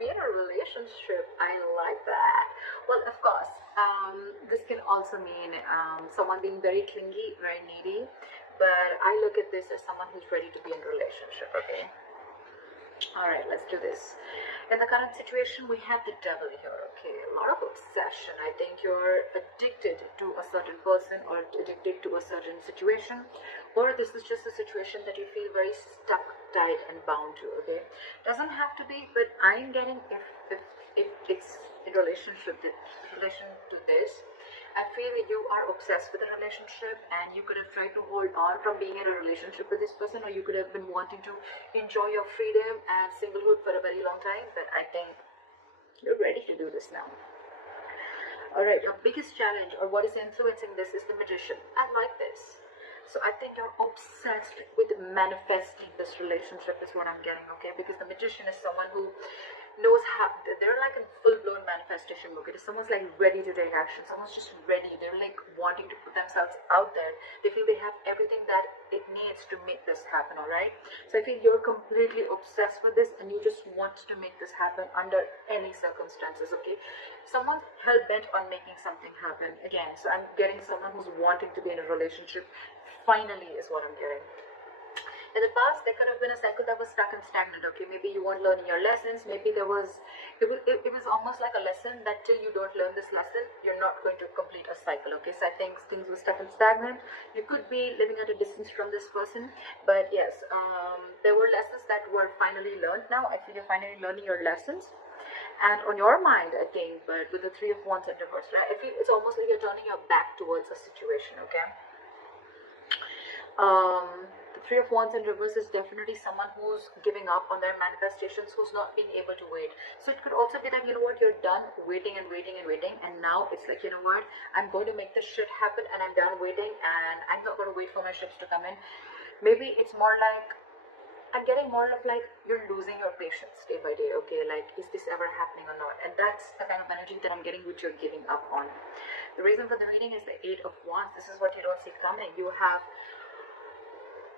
be in a relationship. I like that. Well, of course, this can also mean someone being very clingy, very needy. But I look at this as someone who's ready to be in a relationship. Okay. All right, let's do this. In the current situation, we have the devil here, okay? A lot of obsession. I think you're addicted to a certain person or addicted to a certain situation, or this is just a situation that you feel very stuck, tied, and bound to, okay? Doesn't have to be, but I'm getting if it's in relation to this, I feel you are obsessed with a relationship and you could have tried to hold on from being in a relationship with this person, or you could have been wanting to enjoy your freedom and singlehood for a very long time. But I think you're ready to do this now. Alright, your biggest challenge or what is influencing this is the magician. I like this. So I think you're obsessed with manifesting this relationship is what I'm getting, okay? Because the magician is someone who knows how, they're like in full-blown manifestation mode. Someone's like ready to take action. Someone's just ready. They're like wanting to put themselves out there. They feel they have everything that it needs to make this happen, all right? So I feel you're completely obsessed with this and you just want to make this happen under any circumstances, okay? Someone's hell-bent on making something happen again. So I'm getting someone who's wanting to be in a relationship. Finally is what I'm getting. In the past, there could have been a cycle that was stuck and stagnant, okay? Maybe you weren't learning your lessons. Maybe it was almost like a lesson that till you don't learn this lesson, you're not going to complete a cycle, okay? So I think things were stuck and stagnant. You could be living at a distance from this person, but yes, there were lessons that were finally learned now. I feel you're finally learning your lessons. And on your mind, I think, but with the Three of Wands in reverse, right? I feel it's almost like you're turning your back towards a situation, okay? The Three of Wands in reverse is definitely someone who's giving up on their manifestations, who's not being able to wait. So it could also be that, you know what, you're done waiting and waiting and waiting, and now it's like, you know what, I'm going to make this shit happen and I'm done waiting and I'm not going to wait for my ships to come in. Maybe it's more like, I'm getting more of like you're losing your patience day by day, okay? Like, is this ever happening or not? And that's the kind of energy that I'm getting, which you're giving up on. The reason for the reading is the Eight of Wands. This is what you don't see coming. You have,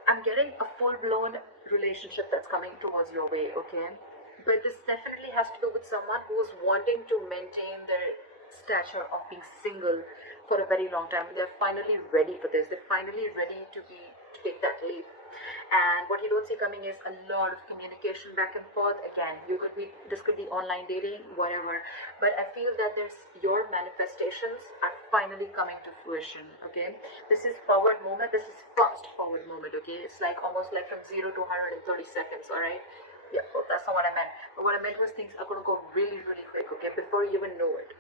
I'm getting a full-blown relationship that's coming towards your way, okay? But this definitely has to do with someone who's wanting to maintain their stature of being single for a very long time. They're finally ready for this. They're finally ready to take that leap. And what you don't see coming is a lot of communication back and forth. Again, this could be online dating, whatever. But I feel that your manifestations are finally coming to fruition, okay? This is forward movement. This is fast forward movement, okay? It's like almost like from 0 to 100 in 30 seconds, all right? Yeah, well, that's not what I meant. But what I meant was things are going to go really, really quick, okay? Before you even know it.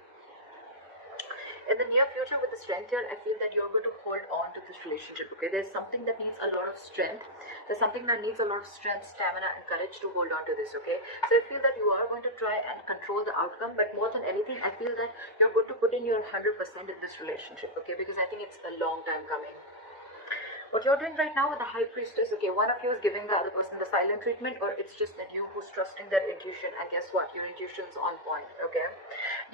In the near future with the strength here, I feel that you're going to hold on to this relationship, okay? There's something that needs a lot of strength. There's something that needs a lot of strength, stamina, and courage to hold on to this, okay? So I feel that you are going to try and control the outcome, but more than anything, I feel that you're going to put in your 100% in this relationship, okay? Because I think it's a long time coming. What you're doing right now with the High Priestess, okay, one of you is giving the other person the silent treatment, or it's just that you who's trusting their intuition, and guess what? Your intuition's on point, okay?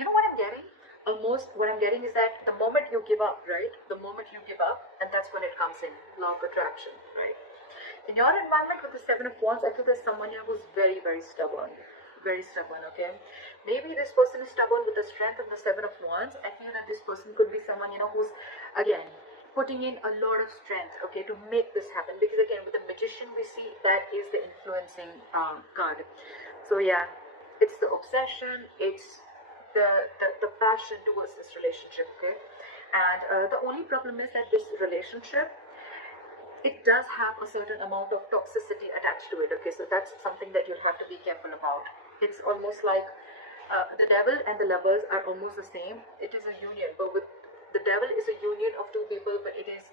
You know what I'm getting? Almost what I'm getting is that the moment you give up, right? The moment you give up, and that's when it comes in, law of attraction, right? In your environment with the Seven of Wands, I feel there's someone here who's very, very stubborn. Very stubborn, okay? Maybe this person is stubborn with the strength of the Seven of Wands. I feel that this person could be someone, you know, who's, again, putting in a lot of strength, okay, to make this happen. Because again, with the Magician, we see that is the influencing card. So yeah, it's the obsession, it's the passion towards this relationship, okay? And the only problem is that this relationship, it does have a certain amount of toxicity attached to it, okay? So that's something that you'll have to be careful about. It's almost like the devil and the lovers are almost the same. It is a union, but with the devil is a union of two people, but it is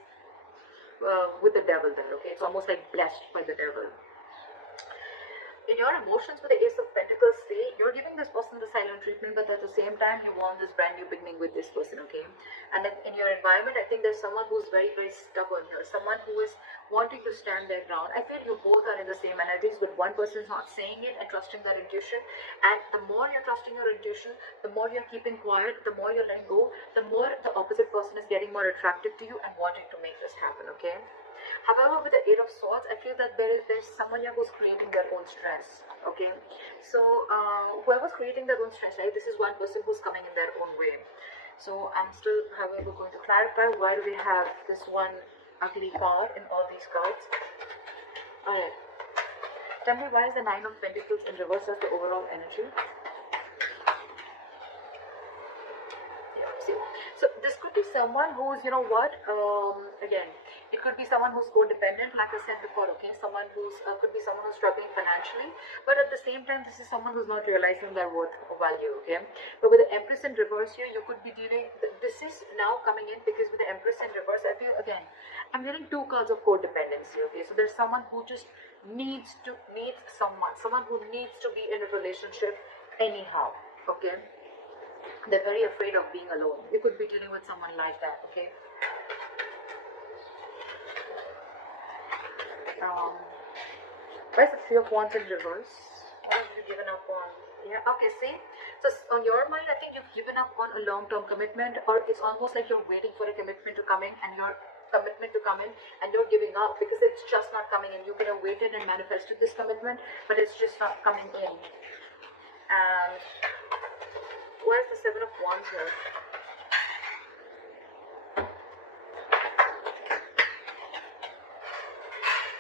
with the devil then, okay? It's almost like blessed by the devil. In your emotions with the Ace of Pentacles, see, you're giving this person the silent treatment, but at the same time, you want this brand new beginning with this person, okay? And then in your environment, I think there's someone who's very, very stubborn here, someone who is wanting to stand their ground. I feel you both are in the same energies, but one person is not saying it and trusting their intuition. And the more you're trusting your intuition, the more you're keeping quiet, the more you're letting go, the more the opposite person is getting more attracted to you and wanting to make this happen, okay? However, with the Eight of Swords, I feel that there's someone here who's creating their own stress. Okay, so whoever's creating their own stress, right? This is one person who's coming in their own way. So I'm still, however, going to clarify why do we have this one ugly card in all these cards. Alright, tell me why is the Nine of Pentacles in reverse as the overall energy? Yeah, see. So this could be someone who's, you know what, again, it could be someone who's codependent, like I said before, okay, someone who's, could be someone who's struggling financially, but at the same time, this is someone who's not realizing their worth or value, okay. But with the Empress in reverse here, you could be dealing, this is now coming in because with the Empress in reverse, I feel, again, I'm getting two cards of codependency, okay. So there's someone who just needs someone who needs to be in a relationship anyhow, okay. They're very afraid of being alone. You could be dealing with someone like that, okay. Where's the Three of Wands in reverse? What have you given up on? Yeah, okay, see? So on your mind, I think you've given up on a long-term commitment, or it's almost like you're waiting for a commitment to come in, and your commitment to come in, and you're giving up because it's just not coming in. You could have waited and manifested this commitment, but it's just not coming in. And where's the Seven of Wands here?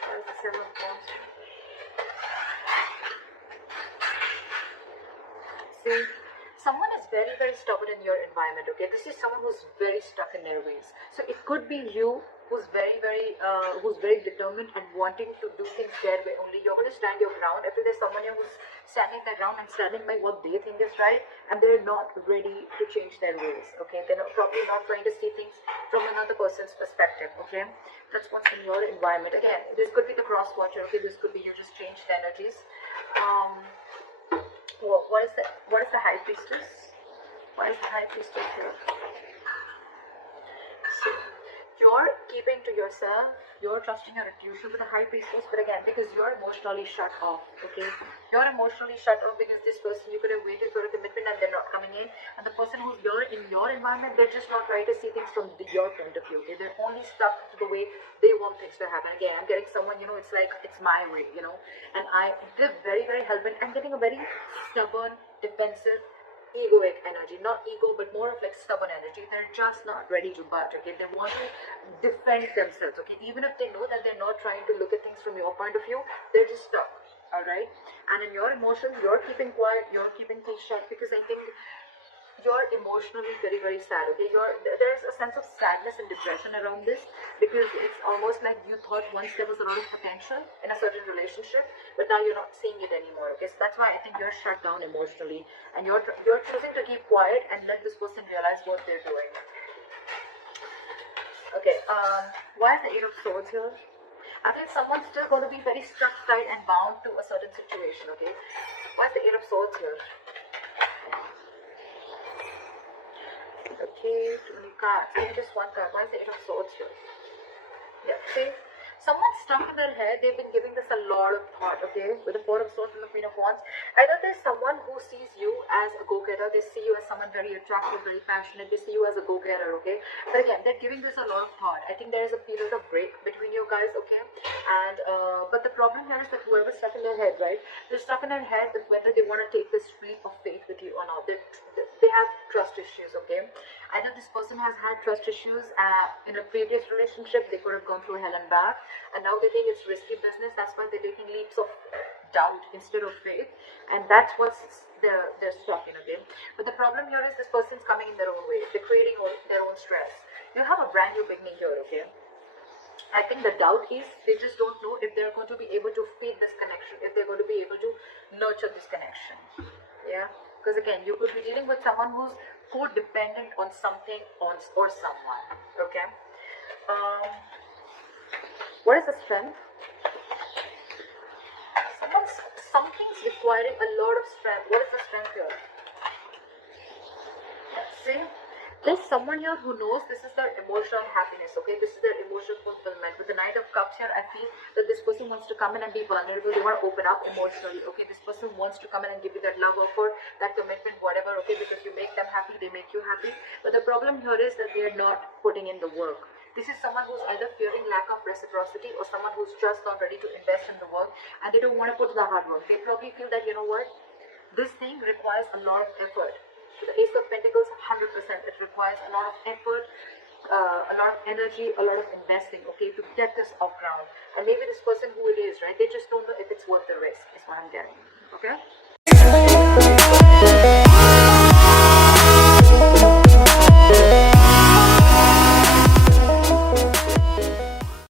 Where's the Seven of Wands here? See, someone is very, very stubborn in your environment, okay? This is someone who's very stuck in their ways. So it could be you who's very determined and wanting to do things their way only. You're going to stand your ground. I feel there's someone here who's standing their ground and standing by what they think is right, and they're not ready to change their ways, okay? They're probably not trying to see things from another person's perspective, okay? That's what's in your environment. Again, this could be the cross watcher, okay? This could be you just changed the energies. What is the High Priestess? Why is the High Priestess here? So, you're keeping to yourself, you're trusting your intuition with the High Priestess, but again, because you're emotionally shut off, okay? You're emotionally shut off because this person, you could have waited for a commitment and they're not coming in, and the person who's in your environment, they're just not trying to see things from your point of view, okay? They're only stuck to the way they want things to happen. Again, I'm getting someone, you know, it's like, it's my way, you know, and they're very, very hell-bent. I'm getting a very stubborn, defensive, egoic energy, not ego, but more of like stubborn energy. They're just not ready to budge, okay? They want to defend themselves, okay? Even if they know that they're not trying to look at things from your point of view, they're just stuck, all right? And in your emotions, you're keeping quiet, you're keeping things shut, because I think you're emotionally very, very sad, okay? There's a sense of sadness and depression around this, because it's almost like you thought once there was a lot of potential in a certain relationship, but now you're not seeing it anymore, okay? So that's why I think you're shut down emotionally, and you're choosing to keep quiet and let this person realize what they're doing. Okay, why is the Eight of Swords here? I think someone's still going to be very stuck, tight, and bound to a certain situation, okay? Why is the Eight of Swords here? Okay, too many cards. Maybe just one card. Why is the Eight of Swords here? Yeah, see? Someone's stuck in their head. They've been giving this a lot of thought, okay? With the Four of Swords and the Queen of Wands. Either there's someone who sees you as a go-getter. They see you as someone very attractive, very passionate. They see you as a go-getter, okay? But again, they're giving this a lot of thought. I think there is a period of break between you guys, okay? And, but the problem here is that whoever's stuck in their head, right? They're stuck in their head with whether they want to take this leap of faith with you or not. They have trust issues, okay? Either this person has had trust issues in a previous relationship, they could have gone through hell and back, and now they think it's risky business. That's why they're taking leaps of doubt instead of faith, and that's what's they're stuck in, okay? But the problem here is this person's coming in their own way. They're creating their own stress. You have a brand new beginning here, okay? I think the doubt is they just don't know if they're going to be able to feed this connection, if they're going to be able to nurture this connection, yeah? Because again, you could be dealing with someone who's codependent on something or someone, okay? What is the strength? Something's requiring a lot of strength. What is the strength here? See? There's someone here who knows this is their emotional happiness, okay? This is their emotional fulfillment. With the Knight of Cups here, I feel that this person wants to come in and be vulnerable. They want to open up emotionally, okay? This person wants to come in and give you that love offer, that commitment, whatever, okay? Because you make them happy, they make you happy. But the problem here is that they're not putting in the work. This is someone who's either fearing lack of reciprocity or someone who's just not ready to invest in the work and they don't want to put the hard work. They probably feel that, you know what, this thing requires a lot of effort. So the Ace of Pentacles, 100%, it requires a lot of effort, a lot of energy, a lot of investing, okay, to get this off ground. And maybe this person who it is, right, they just don't know if it's worth the risk, is what I'm getting, okay?